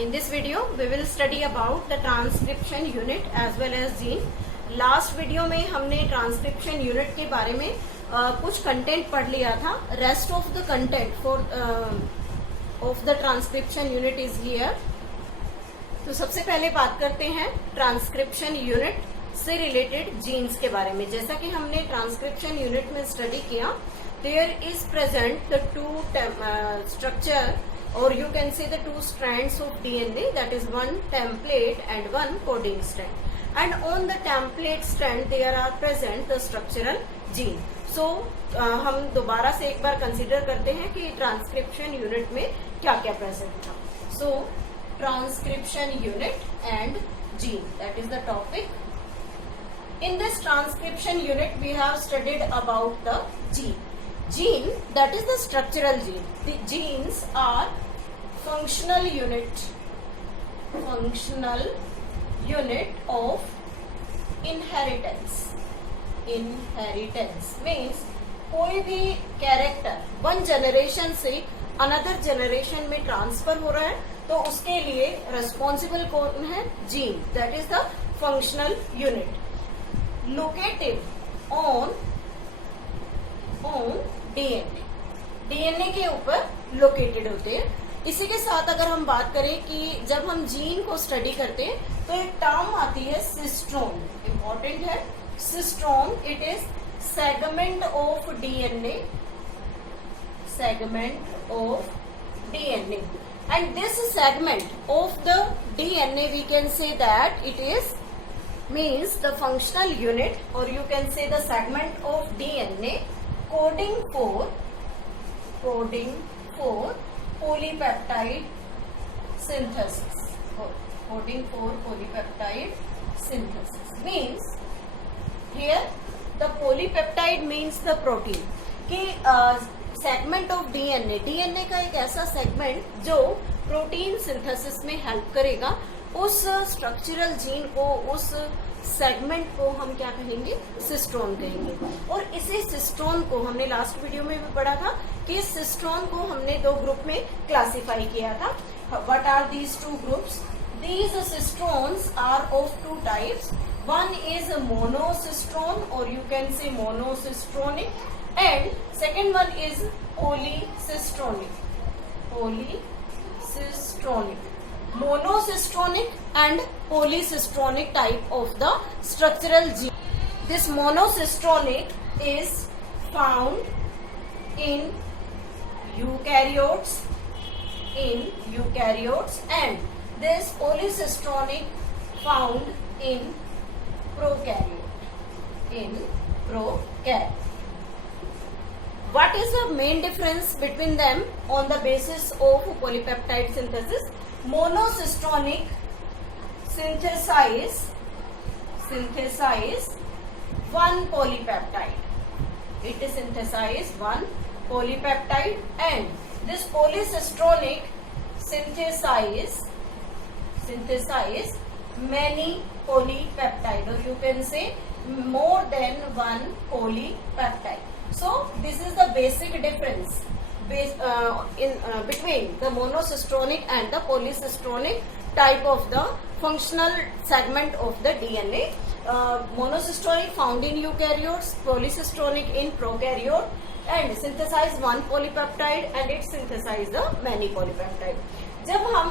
In this video, we will study about the transcription unit as well as gene. Last video में हमने transcription unit के बारे में कुछ कंटेंट पढ़ लिया था. Rest of the content for of the transcription unit is here. तो सबसे पहले बात करते हैं ट्रांसक्रिप्शन यूनिट से रिलेटेड जीन्स के बारे में. जैसा कि हमने ट्रांसक्रिप्शन यूनिट में स्टडी किया, there is present the two structure or you can say the two strands of DNA, that is one template and one coding strand, and on the template strand there are present the structural gene. So हम दोबारा से एक बार consider करते हैं कि transcription unit में क्या क्या प्रेजेंट था. So transcription unit and gene, that is the topic. In this transcription unit we have studied about the gene. Gene, that is the structural gene. The genes are functional unit of inheritance. Inheritance means कोई भी character one generation से another generation में transfer हो रहा है तो उसके लिए रिस्पॉन्सिबल कौन है? Gene. That is the functional unit located on DNA के ऊपर लोकेटेड होते हैं. इसी के साथ अगर हम बात करें कि जब हम जीन को स्टडी करते हैं तो एक टर्म आती है सिस्ट्रोन. इंपॉर्टेंट है cistron. It is segment of DNA. Segment of DNA and this segment of the DNA we can say that it is means the functional unit, or you can say the segment of DNA coding for polypeptide synthesis. Coding for polypeptide synthesis means here the polypeptide means the protein. कि segment of DNA का एक ऐसा segment जो protein synthesis में help करेगा. उस structural gene को, उस सेगमेंट को हम क्या कहेंगे? सिस्ट्रोन कहेंगे. और इसी सिस्ट्रोन को हमने लास्ट वीडियो में भी पढ़ा था कि इस सिस्ट्रोन को हमने दो ग्रुप में क्लासिफाई किया था. What are these two groups? These cistrons are of two types. One is monocistron और you can say monocistronic, and second one is polycistronic. Polycistronic, monocystronic and polycystronic type of the structural gene. This monocystronic is found in eukaryotes, and this polycystronic found in prokaryote. What is the main difference between them on the basis of polypeptide synthesis? Monocystronic synthesize one polypeptide. It synthesize one polypeptide, and this polycystronic synthesize many polypeptide, or you can say more than one polypeptide. So this is the basic difference between the monocystronic and the polycystronic type of the functional segment of the DNA. Monocystronic found in eukaryotes, polycystronic in prokaryote, and synthesize one polypeptide and it synthesize the many polypeptide. जब हम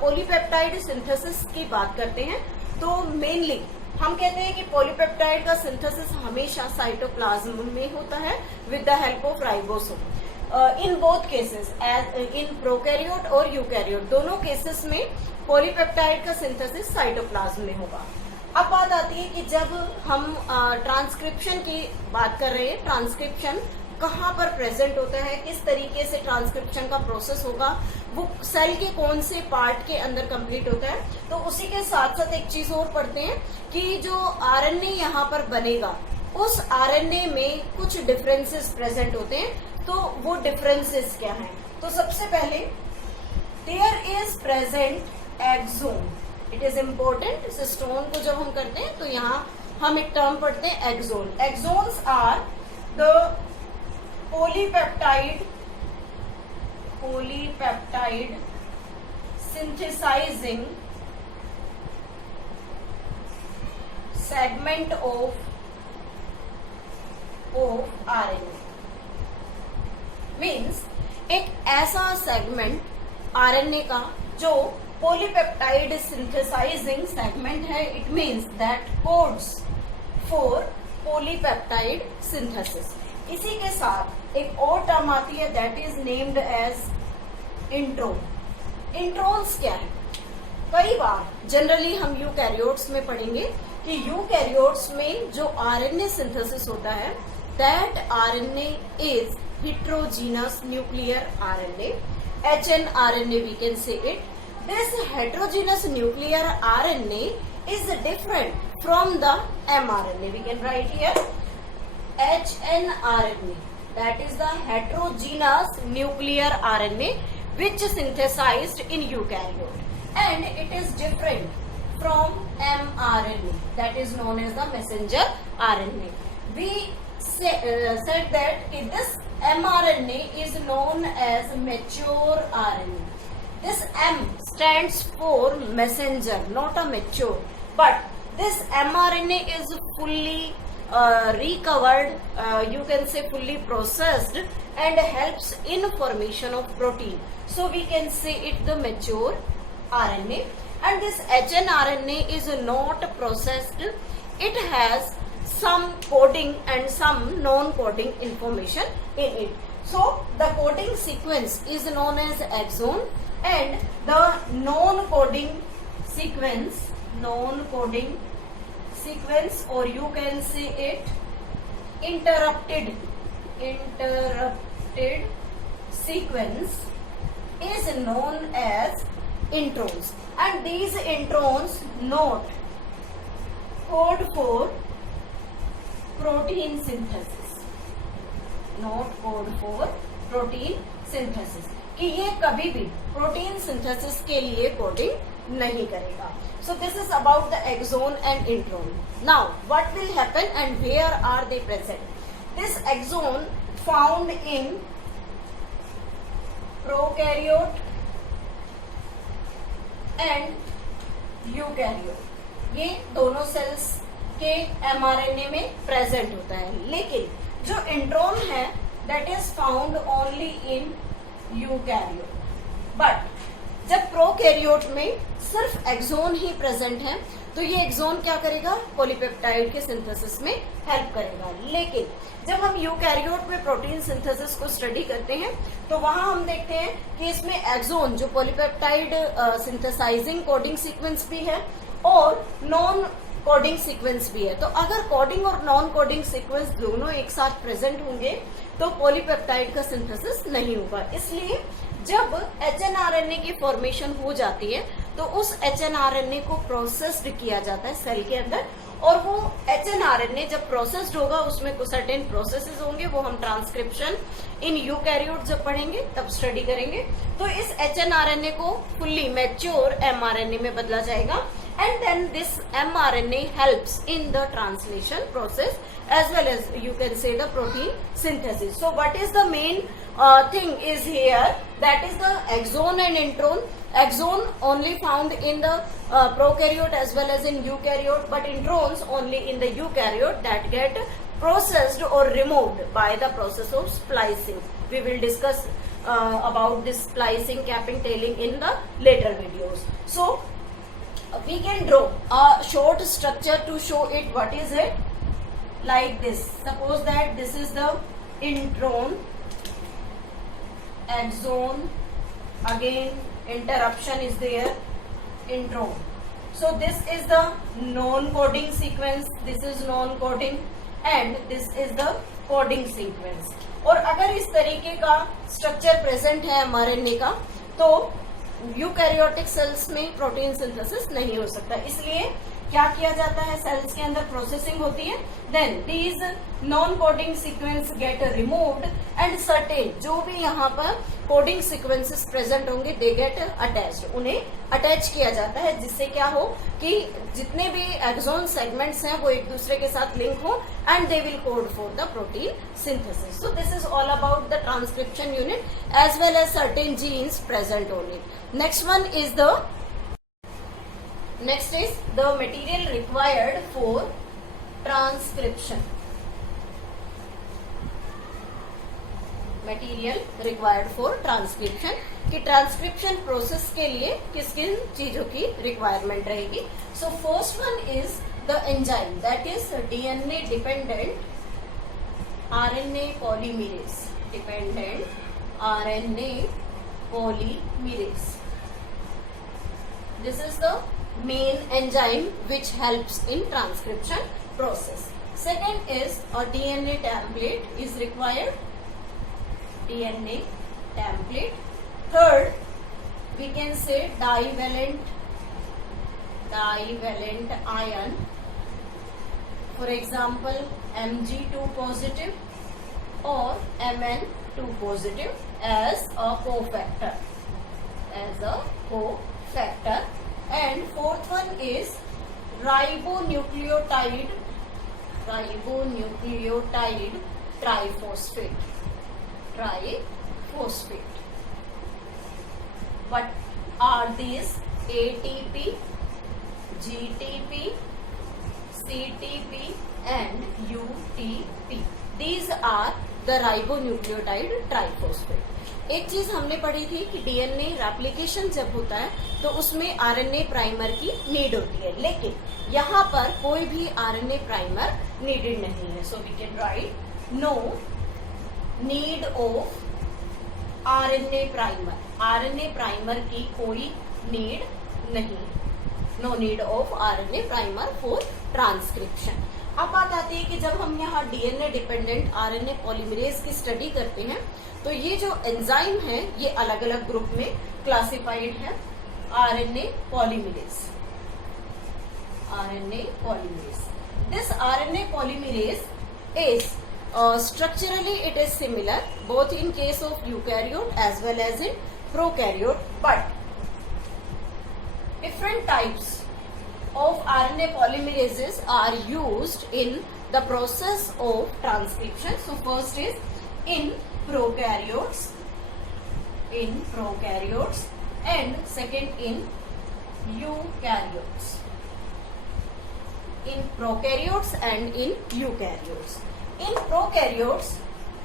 polypeptide synthesis की बात करते हैं तो mainly हम कहते हैं कि पॉलीपेप्टाइड का सिंथेसिस हमेशा साइटोप्लाज्म में होता है with the help of ribosome. In both cases, in prokaryote और यूकैरियोट, दोनों केसेस में पॉलीपेप्टाइड का सिंथेसिस साइटोप्लाज्म में होगा. अब बात आती है कि जब हम ट्रांसक्रिप्शन की बात कर रहे हैं, ट्रांसक्रिप्शन कहाँ पर प्रेजेंट होता है, किस तरीके से ट्रांसक्रिप्शन का प्रोसेस होगा, वो सेल के कौन से पार्ट के अंदर कंप्लीट होता है. तो उसी के साथ साथ एक चीज और पढ़ते हैं कि जो आरएनए यहाँ पर बनेगा उस आरएनए में कुछ डिफरेंसेस प्रेजेंट होते हैं. तो वो डिफरेंसेस क्या हैं? तो सबसे पहले there is present exon. It is important. Cistron को जब हम करते हैं तो यहाँ हम एक टर्म पढ़ते हैं exon. Exons are the polypeptide synthesizing segment of RNA means एक ऐसा सेगमेंट आरएनए का जो पॉलीपेप्टाइड सिंथेसाइजिंग सेगमेंट है. It means that codes for polypeptide synthesis. इसी के साथ एक और टर्म आती है that is named as intron. Introns क्या है? कई बार जनरली हम यूकैरियोट्स में पढ़ेंगे कि यूकैरियोट्स में जो आरएनए सिंथेसिस होता है that RNA is heterogeneous nuclear RNA, hnRNA we can say it. This heterogeneous nuclear RNA is different from the mRNA. We can write here hnRNA, that is the heterogeneous nuclear RNA which is synthesized in eukaryote, and it is different from mRNA, that is known as the messenger RNA. We said that this mRNA is known as mature RNA. This M stands for messenger, not a mature. But this mRNA is fully recovered, you can say fully processed, and helps in formation of protein. So we can say it the mature RNA. And this hnRNA is not processed. It has some coding and some non-coding information in it. So the coding sequence is known as exon, and the non-coding sequence, or you can say it interrupted sequence is known as introns. And these introns not code for protein synthesis, not code for protein synthesis, कि ये कभी भी protein synthesis के लिए coding नहीं करेगा. So this is about the exon and intron. Now what will happen and where are they present? This exon found in prokaryote and eukaryote. ये दोनों सेल्स के mRNA में प्रेजेंट होता है, लेकिन जो इंट्रोन है that is found only in eukaryote. But जब प्रोकैरियोट में सिर्फ एक्सोन ही प्रेजेंट है तो ये एक्सोन क्या करेगा? पॉलीपेप्टाइड के सिंथेसिस में हेल्प करेगा. लेकिन जब हम यूकैरियोट में प्रोटीन सिंथेसिस को स्टडी करते हैं तो वहां हम देखते हैं कि इसमें एक्सोन जो पॉलीपेप्टाइड सिंथेसाइजिंग कोडिंग सीक्वेंस भी है और नॉन कोडिंग सीक्वेंस भी है. तो अगर कोडिंग और नॉन कोडिंग सीक्वेंस दोनों एक साथ प्रेजेंट होंगे तो पॉलीपेप्टाइड का सिंथेसिस नहीं होगा. इसलिए जब hnRNA की फॉर्मेशन हो जाती है तो उस hnRNA को प्रोसेस्ड किया जाता है सेल के अंदर, और वो hnRNA जब प्रोसेस्ड होगा उसमें कुछ सर्टेन प्रोसेसेस होंगे, वो हम ट्रांसक्रिप्शन इन यूकैरियोट जब पढ़ेंगे तब स्टडी करेंगे. तो इस hnRNA को फुल्ली मैच्योर mRNA में बदला जाएगा, and then this mRNA helps in the translation process as well as you can say the protein synthesis. So what is the main thing is here, that is the exon and intron. Exon only found in the prokaryote as well as in eukaryote, but introns only in the eukaryote that get processed or removed by the process of splicing. We will discuss about this splicing, capping, tailing in the later videos. So we can draw a short structure to show it. What is it? Like this. Suppose that this is the intron, exon, again interruption is there, intron. So this is the non-coding sequence, this is non-coding, and this is the coding sequence. और अगर इस तरीके का structure present है mRNA का तो eukaryotic cells में protein synthesis नहीं हो सकता. इसलिए क्या किया जाता है, सेल्स के अंदर प्रोसेसिंग होती है, then these non coding sequence get removed and certain, जो भी यहाँ पर कोडिंग सीक्वेंसेस प्रेजेंट होंगे दे गेट अटैच्ड, उन्हें अटैच किया जाता है, जिससे क्या हो कि जितने भी एक्सोन सेगमेंट्स हैं वो एक दूसरे के साथ लिंक हो and they will code for the protein synthesis. So this is all about the transcription unit as well as certain genes present on it. Next one is Next is the material required for transcription. Material required for transcription कि transcription process के लिए किस किन चीजों की requirement रहेगी. So first one is the enzyme that is DNA dependent RNA polymerase. Dependent RNA polymerase. This is the main enzyme which helps in transcription process. Second is a DNA template is required. DNA template. Third, we can say divalent ion. For example, Mg2 positive or Mn2 positive as a cofactor. And fourth one is ribonucleotide triphosphate. What are these? ATP, GTP, CTP and UTP. These are the ribonucleotide triphosphate. एक चीज हमने पढ़ी थी कि DNA replication जब होता है तो उसमें आरएनए प्राइमर की नीड होती है, लेकिन यहाँ पर कोई भी आरएनए प्राइमर नीडेड नहीं है. So we can write no need of RNA primer. RNA primer की कोई नीड नहीं. No need of RNA primer for transcription. अब बात आती है कि जब हम यहाँ डीएनए डिपेंडेंट आरएनए पॉलीमरेज की स्टडी करते हैं तो ये जो एंजाइम है ये अलग अलग ग्रुप में क्लासिफाइड है. RNA polymerase. This RNA polymerase is structurally it is similar both in case of eukaryote as well as in prokaryote, but different types of RNA polymerases are used in the process of transcription. So first is in prokaryotes and second in eukaryotes. In prokaryotes and in eukaryotes. In prokaryotes,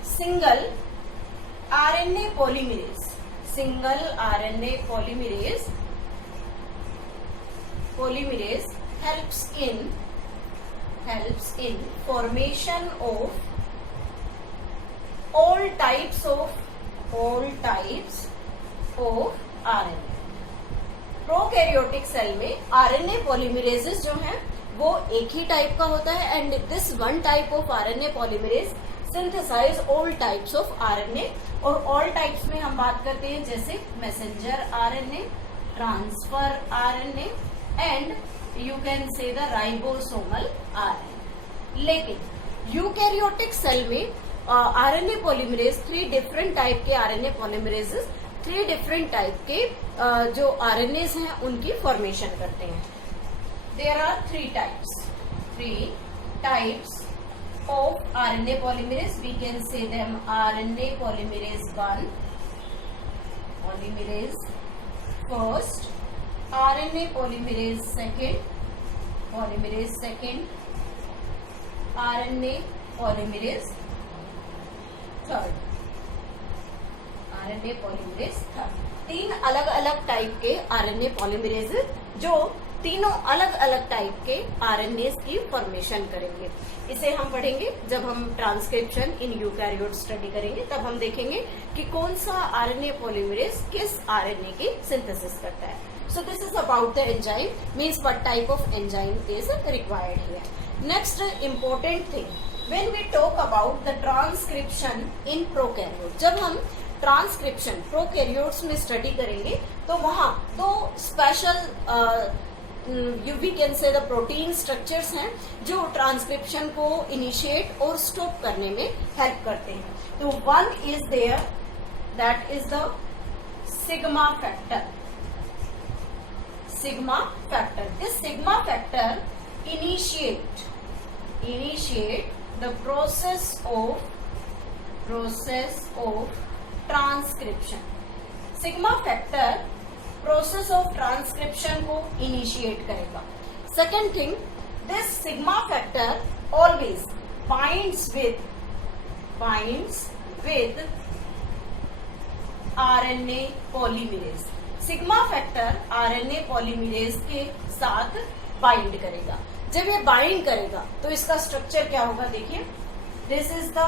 single RNA polymerase helps in formation of all types of RNA. Prokaryotic cell में RNA polymerases जो हैं वो एक ही type का होता है and this one type of RNA polymerase synthesize all types of RNA. और ऑल टाइप्स में हम बात करते हैं जैसे messenger RNA, transfer RNA and you can say the ribosomal RNA. लेकिन यूकैरियोटिक सेल में आरएनए पॉलीमरेज 3 डिफरेंट टाइप के आरएनए पॉलीमरेजेस 3 डिफरेंट टाइप के जो आरएनएस हैं उनकी फॉर्मेशन करते हैं. There are 3 types of RNA polymerase. We can say them RNA polymerase 1, polymerase first, RNA polymerase second, RNA polymerase third. 3 अलग अलग टाइप के आरएनए पॉलीमरेज जो तीनों अलग अलग टाइप के आरएनएस की फॉर्मेशन करेंगे. इसे हम पढ़ेंगे जब हम ट्रांसक्रिप्शन इन यूकैरियोट स्टडी करेंगे, तब हम देखेंगे कि कौन सा आरएनए पॉलीमरेज किस आरएनए की सिंथेसिस करता है. So this is about the enzyme, means what type of enzyme is required here. Next important thing, when we talk about the transcription in prokaryote, जब हम ट्रांसक्रिप्शन प्रोकैरियोट्स में study करेंगे तो वहां 2 special we can say the protein structures हैं जो transcription को initiate और स्टॉप करने में हेल्प करते हैं. तो one is there, that is the sigma factor. Sigma factor, this sigma factor initiate the process of transcription. Sigma factor process of transcription को इनिशिएट करेगा. Second thing, this sigma factor always binds with RNA polymerase. Sigma factor RNA polymerase के साथ bind करेगा. जब ये bind करेगा तो इसका स्ट्रक्चर क्या होगा, देखिए. This is the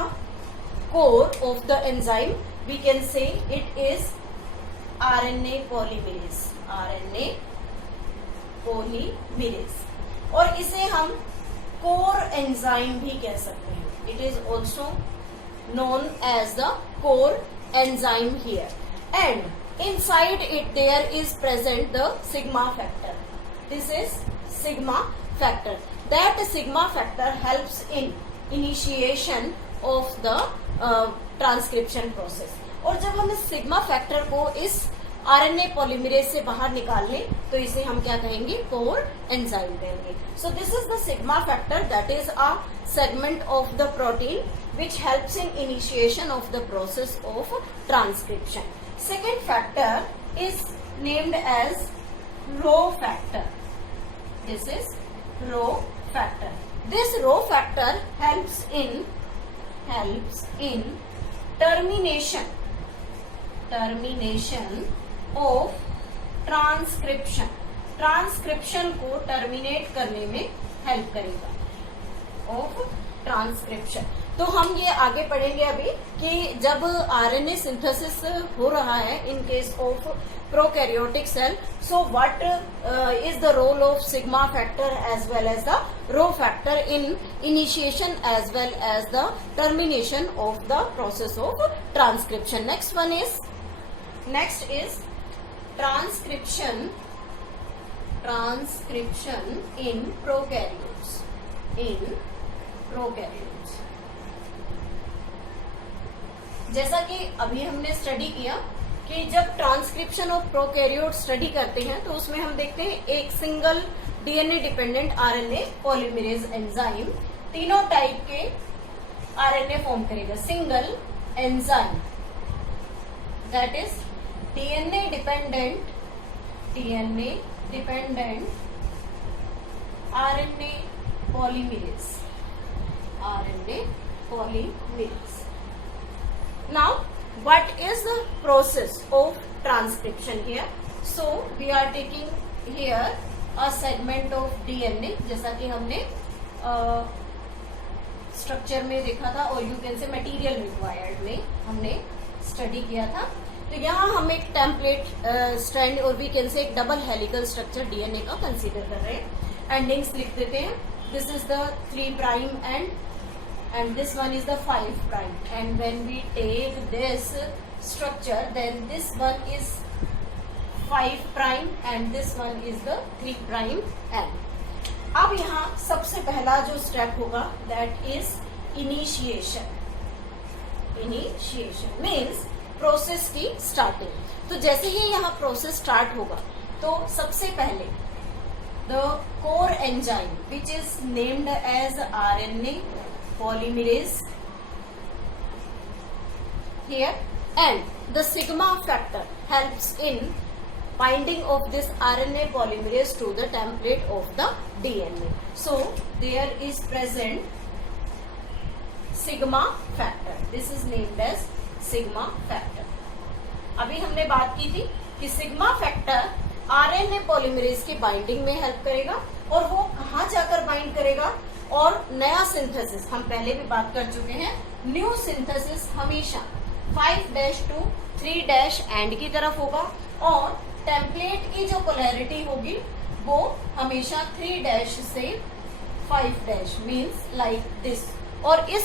core of the enzyme. We can say it is RNA polymerase. RNA polymerase. और इसे हम कोर एंजाइम भी कह सकते हैं. It is also known as the core enzyme here. And inside it there is present the sigma factor. This is sigma factor. That sigma factor helps in initiation of the transcription process. और जब हम इस sigma factor को इस RNA polymerase से बाहर निकाल लें तो इसे हम क्या कहेंगे, कोर एंजाइम कहेंगे. So this is the sigma factor, that is a segment of the protein which helps in initiation of the process of transcription. Second factor is named as rho factor. This is rho factor. This rho factor helps in termination of transcription. Transcription को terminate करने में help करेगा. Of transcription. तो हम ये आगे पढ़ेंगे अभी कि जब आरएनए सिंथेसिस हो रहा है in case of prokaryotic cell, so what is the role of sigma factor as well as the rho factor in initiation as well as the termination of the process of transcription. Next is transcription in prokaryotes. जैसा कि अभी हमने study किया कि जब transcription of prokaryote study करते हैं तो उसमें हम देखते हैं एक single DNA dependent RNA polymerase enzyme तीनों टाइप के आरएनए फॉर्म करेगा. Single enzyme that is DNA dependent RNA polymerase. Now, what is the process of transcription here? So, we are taking here a segment of DNA, जैसा कि हमने structure में देखा था और यू कैन से मटेरियल रिक्वायर्ड में हमने स्टडी किया था. तो यहाँ हम एक टेम्पलेट स्ट्रैंड और वी कैन से एक डबल हेलिकल स्ट्रक्चर डीएनए का कंसीडर कर रहे हैं. एंडिंग्स लिख देते हैं. This is the 3' end and this one is the 5'. And when we take this structure, then this one is 5' and this one is the 3' end. अब यहाँ सबसे पहला जो स्टेप होगा that is initiation. Initiation means process की starting. तो जैसे ही यहाँ प्रोसेस स्टार्ट होगा तो सबसे पहले the core enzyme which is named as RNA polymerase here, and the sigma factor helps in binding of this RNA polymerase to the template of the DNA. So there is present sigma factor. This is named as sigma factor. अभी हमने बात की थी कि sigma factor RNA polymerase की binding में help करेगा और वो कहाँ जाकर बाइंड करेगा और नया सिंथेसिस. हम पहले भी बात कर चुके हैं, न्यू सिंथेसिस हमेशा 5' to 3' एंड की तरफ होगा और टेम्पलेट की जो पोलैरिटी होगी वो हमेशा 3' से 5' मीन्स लाइक दिस. और इस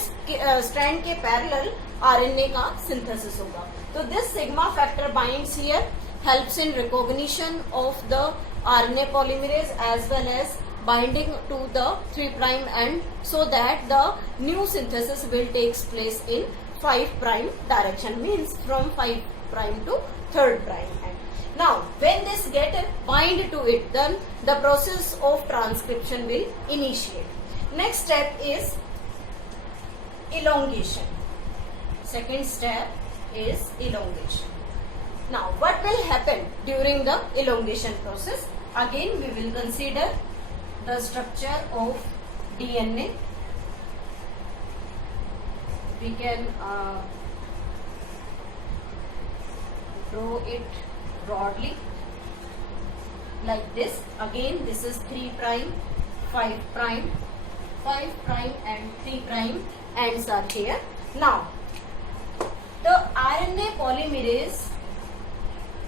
स्ट्रैंड के पैरेलल आरएनए का सिंथेसिस होगा. तो this sigma factor binds here helps in recognition of the RNA polymerase as well as binding to the 3' end, so that the new synthesis will takes place in 5' direction, means from 5' to 3' end. Now when this get bind to it, then the process of transcription will initiate. Next step is elongation. Second step is elongation. Now what will happen during the elongation process? Again we will consider the structure of DNA. We can draw it broadly like this. Again this is 3', 5', 5' and 3' ends are here. Now the RNA polymerase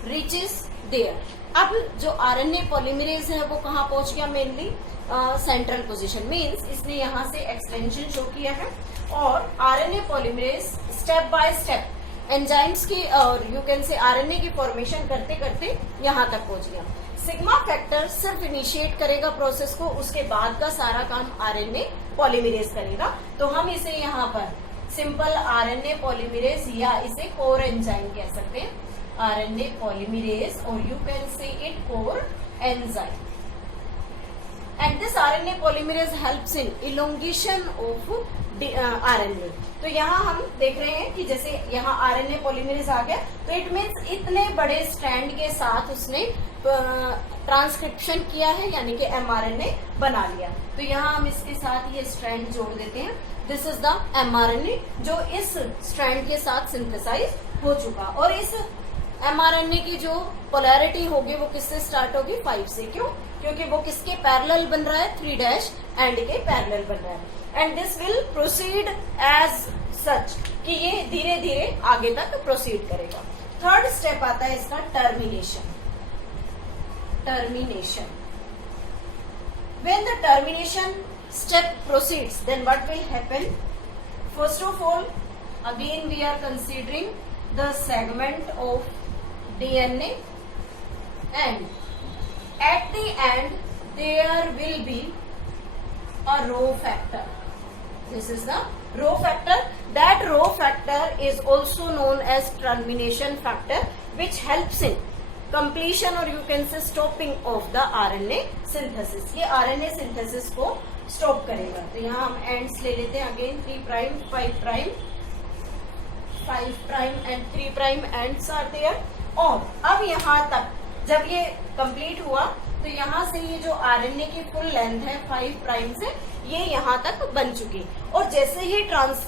reaches there. अब जो RNA polymerase है वो कहाँ पहुंच गया? Mainly central position, means इसने यहाँ से एक्सटेंशन शो किया है और RNA polymerase step by step enzymes की और यू कैन से RNA की फॉर्मेशन करते करते यहाँ तक पहुंच गया. सिग्मा फैक्टर सिर्फ इनिशिएट करेगा प्रोसेस को, उसके बाद का सारा काम RNA polymerase करेगा. तो हम इसे यहाँ पर सिंपल RNA polymerase या इसे कोर एंजाइम कह सकते हैं, RNA polymerase, or you can say it core enzyme. And this RNA polymerase helps in elongation of RNA. तो यहाँ हम देख रहे हैं कि जैसे यहाँ RNA polymerase आ गया, तो इट मीन्स इतने बड़े स्ट्रैंड के साथ उसने ट्रांसक्रिप्शन किया है, यानी कि mRNA बना लिया. तो यहाँ हम इसके साथ ये स्ट्रैंड जोड़ देते हैं. दिस इज द mRNA जो इस स्ट्रैंड के साथ सिंथेसाइज हो चुका. और इस mRNA की जो पोलैरिटी होगी वो किससे स्टार्ट होगी? 5 से. क्यों? क्योंकि वो किसके पैरेलल बन रहा है? 3' एंड के पैरेलल बन रहा है. And this will proceed as such कि ये धीरे धीरे आगे तक प्रोसीड करेगा. थर्ड स्टेप आता है इसका termination. Termination. When the termination step proceeds, then what will happen? First of all, again we are considering the segment of DNA, and at the end there will be a row factor. This is the row factor. That row factor is also known as termination factor, which helps in completion or you can say stopping of the RNA synthesis. ये RNA synthesis को stop करेगा. तो यहाँ हम ends ले लेते हैं. Again 3', 5' end 3' ends are there. और अब यहाँ तक जब ये कंप्लीट हुआ तो यहाँ से ये जो RNA की फुल लेंथ है 5' से ये यहाँ तक बन चुकी. और जैसे ही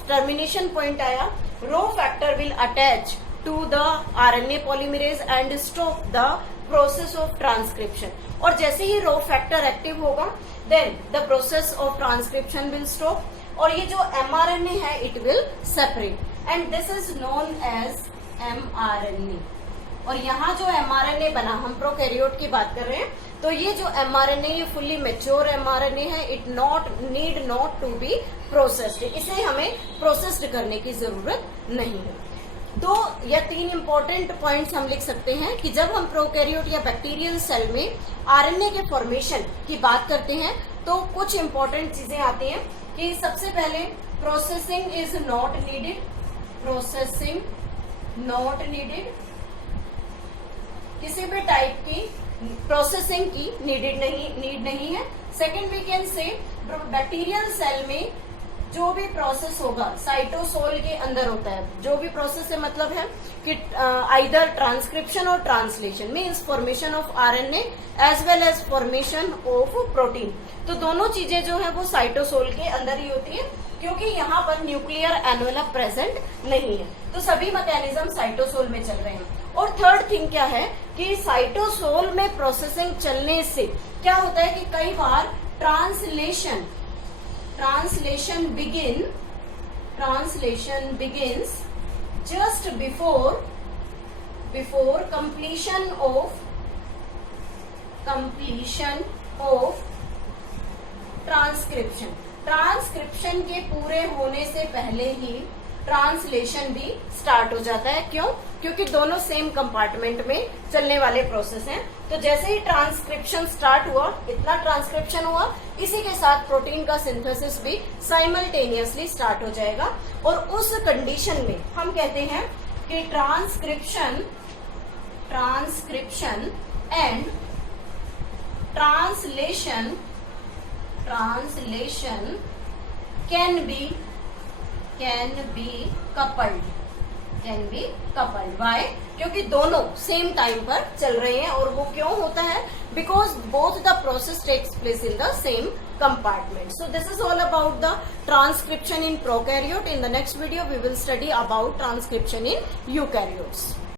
टर्मिनेशन पॉइंट आया, rho factor will attach to the RNA polymerase and stop the process of transcription. और जैसे ही रो फैक्टर एक्टिव होगा, then the process of transcription will stop. और ये जो mRNA है it will separate and this is known as mRNA. और यहाँ जो mRNA बना, हम प्रोकैरियोट की बात कर रहे हैं, तो ये जो mRNA ये फुल्ली मेच्योर mRNA है. It need not to be processed. इसे हमें प्रोसेस्ड करने की जरूरत नहीं है. 2 या 3 इंपॉर्टेंट पॉइंट्स हम लिख सकते हैं कि जब हम प्रोकैरियोट या बैक्टीरियल सेल में आरएनए के फॉर्मेशन की बात करते हैं तो कुछ इंपॉर्टेंट चीजें आती हैं कि सबसे पहले processing is not needed. Processing not needed. किसी भी टाइप की प्रोसेसिंग की नीड नहीं है. Second we can say bacterial cell में जो भी प्रोसेस होगा साइटोसोल के अंदर होता है. जो भी प्रोसेस है मतलब है कि आइदर ट्रांसक्रिप्शन और translation means formation of RNA as well as formation of protein. तो दोनों चीजें जो है वो साइटोसोल के अंदर ही होती है क्योंकि यहाँ पर न्यूक्लियर एनवेलप प्रेजेंट नहीं है. तो सभी मैकेनिज्म साइटोसोल में चल रहे हैं. और थर्ड थिंग क्या है कि साइटोसोल में प्रोसेसिंग चलने से क्या होता है कि कई बार translation begins just before completion of transcription. Transcription के पूरे होने से पहले ही ट्रांसलेशन भी स्टार्ट हो जाता है. क्यों? क्योंकि दोनों सेम कंपार्टमेंट में चलने वाले प्रोसेस हैं। तो जैसे ही ट्रांसक्रिप्शन स्टार्ट हुआ, इतना ट्रांसक्रिप्शन हुआ, इसी के साथ प्रोटीन का सिंथेसिस भी साइमल्टेनियसली स्टार्ट हो जाएगा। और उस कंडीशन में हम कहते हैं कि transcription and translation can be coupled why? क्योंकि दोनों सेम टाइम पर चल रहे हैं। और वो क्यों होता है? Because both the process takes place in the same compartment. So this is all about the transcription in prokaryote. In the next video we will study about transcription in eukaryotes.